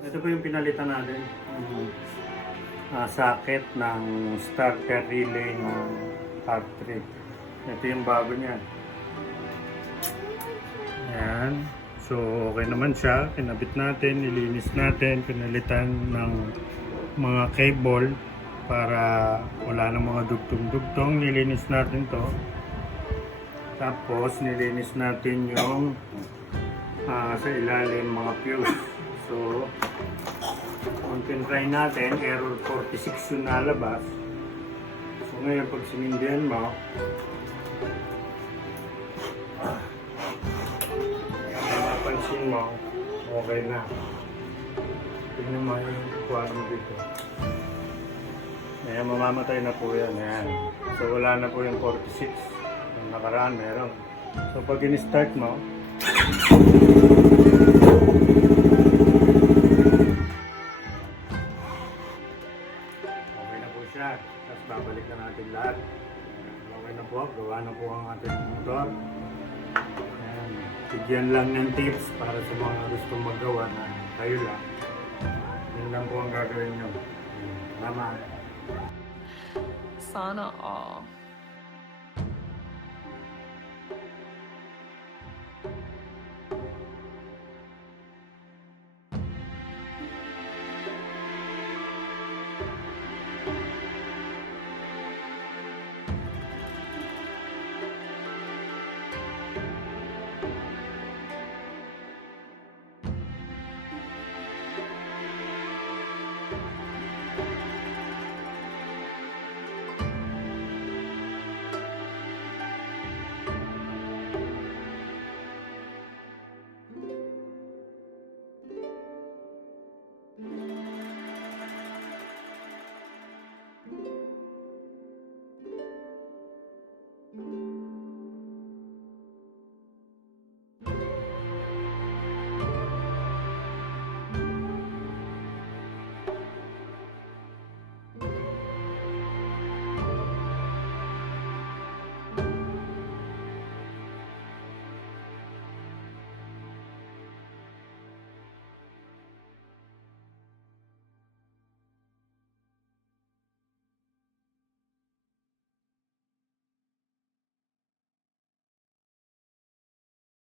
Ito po yung pinalitan natin. Socket ng starter relay ng R3. Ito yung bago niya. Ayan. So, okay naman siya. Kinabit natin, nilinis natin, pinalitan ng mga cable para wala ng mga dugtong-dugtong. Nilinis natin to. Tapos, nilinis natin yung sa ilalim mga fuse. So, kung try natin, error 46 yung nalabas. So, ngayon pag sinindihan mo, mapansin mo, okay na. Tignan mo yung kuha mo dito. Ayan, mamamatay na po yan. Ayan. So, wala na po yung 46. Yung nakaraan, meron. So, pag in-start mo, okay na po siya. Tapos babalik na natin lahat. Okay na po. Gawa na po ang ating motor. Ayan. Bigyan lang ng tips para sa mga gustong magawa na kayo lang. Yun lang po ang gagawin nyo. Salamat. Sana all.